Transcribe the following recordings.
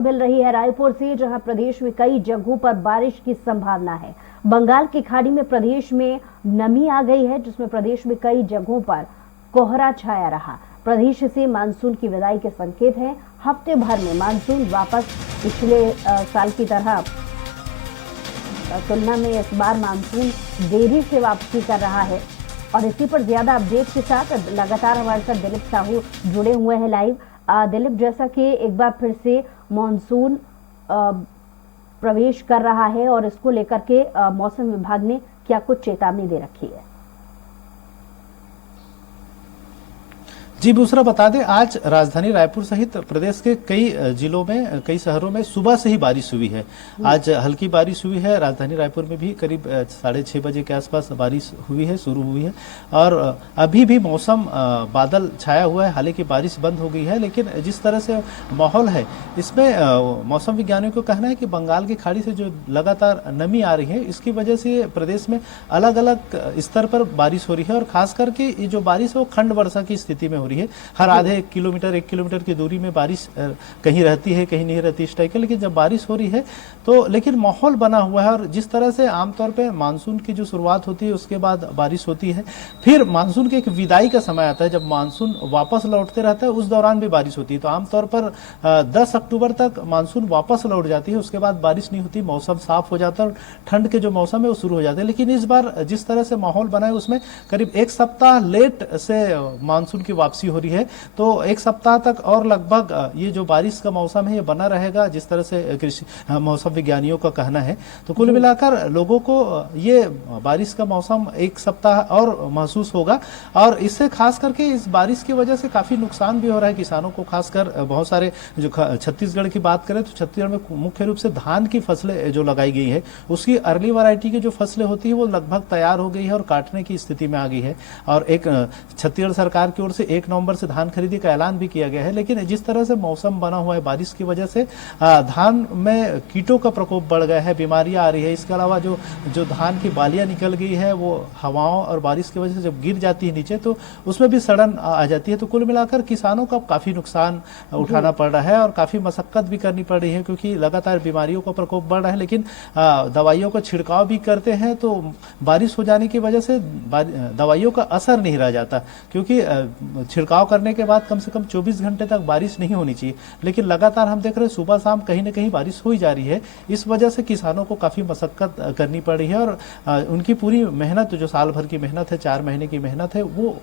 मिल रही है रायपुर से, जहां प्रदेश में कई जगहों पर बारिश की संभावना है। बंगाल की खाड़ी में प्रदेश में नमी आ गई है, जिसमें प्रदेश में कई जगहों पर कोहरा छाया रहा। प्रदेश से मानसून की विदाई के संकेत हैं। हफ्ते भर में मानसून वापस पिछले साल की तरह तुलना में इस बार मानसून देरी से वापसी कर रहा है। और इसी पर ज्यादा अपडेट के साथ लगातार हमारे साथ दिलीप साहू जुड़े हुए हैं लाइव। दिलीप, जैसा कि एक बार फिर से मानसून प्रवेश कर रहा है और इसको लेकर के मौसम विभाग ने क्या कुछ चेतावनी दे रखी है? जी बुसरा, बता दें आज राजधानी रायपुर सहित प्रदेश के कई जिलों में, कई शहरों में सुबह से ही बारिश हुई है। आज हल्की बारिश हुई है। राजधानी रायपुर में भी करीब 6:30 बजे के आसपास बारिश हुई है, शुरू हुई है। और अभी भी मौसम बादल छाया हुआ है। हालांकि बारिश बंद हो गई है, लेकिन जिस तरह से माहौल है इसमें मौसम विज्ञानियों को कहना है कि बंगाल की खाड़ी से जो लगातार नमी आ रही है, इसकी वजह से प्रदेश में अलग अलग स्तर पर बारिश हो रही है। और खास करके ये जो बारिश है वो खंड वर्षा की स्थिति में हो रही है। हर आधे 1 किलोमीटर की दूरी में बारिश कहीं रहती है, कहीं नहीं रहती, इस टाइप की। लेकिन जब बारिश हो रही है तो लेकिन माहौल बना हुआ है। और जिस तरह से आमतौर पे मानसून की जो शुरुआत होती है उसके बाद बारिश होती है, फिर मानसून के एक विदाई का समय आता है जब मानसून वापस लौटते रहता है, उस दौरान भी बारिश होती है। तो आमतौर पर 10 अक्टूबर तक मानसून वापस लौट जाती है, उसके बाद बारिश नहीं होती, मौसम साफ हो जाता है और ठंड के जो मौसम है वो शुरू हो जाते हैं। लेकिन इस बार जिस तरह से माहौल बना है उसमें करीब 1 सप्ताह लेट से मानसून की वापसी हो रही है। तो 1 सप्ताह तक और लगभग ये जो बारिश का मौसम है ये बना रहेगा, जिस तरह से कृषि मौसम विज्ञानियों का कहना है। तो कुल मिलाकर लोगों को ये बारिश का मौसम 1 सप्ताह और महसूस होगा। और इससे खास करके इस बारिश की वजह से काफी नुकसान भी हो रहा है किसानों को। खासकर बहुत सारे जो छत्तीसगढ़ की बात करें तो छत्तीसगढ़ में मुख्य रूप से धान की फसलें जो लगाई गई है, उसकी अर्ली वैरायटी की जो फसलें होती है वो लगभग तैयार हो गई है और काटने की स्थिति में आ गई है। और एक छत्तीसगढ़ सरकार की ओर से 1 नवंबर से धान खरीदी का ऐलान भी किया गया है। लेकिन जिस तरह से मौसम बना हुआ है बारिश की वजह से धान में कीटों का प्रकोप बढ़ गया है, बीमारियां आ रही है। इसके अलावा जो धान की बालियां निकल गई है वो हवाओं और बारिश की वजह से जब गिर जाती है नीचे तो उसमें भी सड़न आ जाती है। तो कुल मिलाकर किसानों का काफी नुकसान उठाना पड़ रहा है और काफी मशक्कत भी करनी पड़ रही है, क्योंकि लगातार बीमारियों का प्रकोप बढ़ रहा है। लेकिन दवाइयों का छिड़काव भी करते हैं तो बारिश हो जाने की वजह से दवाइयों का असर नहीं रह जाता, क्योंकि छिड़काव करने के बाद कम से कम 24 घंटे तक बारिश नहीं होनी चाहिए। लेकिन लगातार हम देख रहे हैं सुबह शाम कहीं ना कहीं बारिश हो ही जा रही है। इस वजह से किसानों को काफी मशक्कत करनी पड़ रही है और उनकी पूरी मेहनत, जो साल भर की मेहनत है, 4 महीने की मेहनत है, वो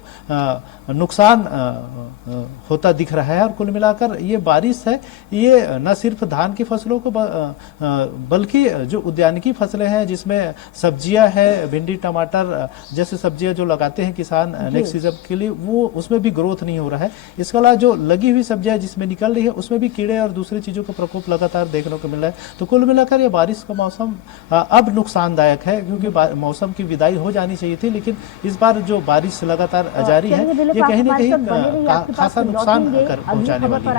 नुकसान होता दिख रहा है। और कुल मिलाकर ये बारिश है, ये न सिर्फ धान की फसलों को बल्कि जो उद्यानिकी फसलें हैं जिसमें सब्जियां हैं, भिंडी टमाटर जैसे सब्जियां जो लगाते हैं किसान नेक्स्ट सीजन के लिए, वो उसमें भी ग्रोथ नहीं हो रहा है। इसके अलावा जो लगी हुई सब्जियां जिसमें निकल रही है उसमें भी कीड़े और दूसरी चीजों का प्रकोप लगातार देखने को मिल रहा है। तो कुल मिलाकर ये बारिश का मौसम अब नुकसानदायक है, क्योंकि मौसम की विदाई हो जानी चाहिए थी। लेकिन इस बार जो बारिश लगातार जारी है ये कहीं ना कहीं खासा नुकसान पहुंचाने वाली है।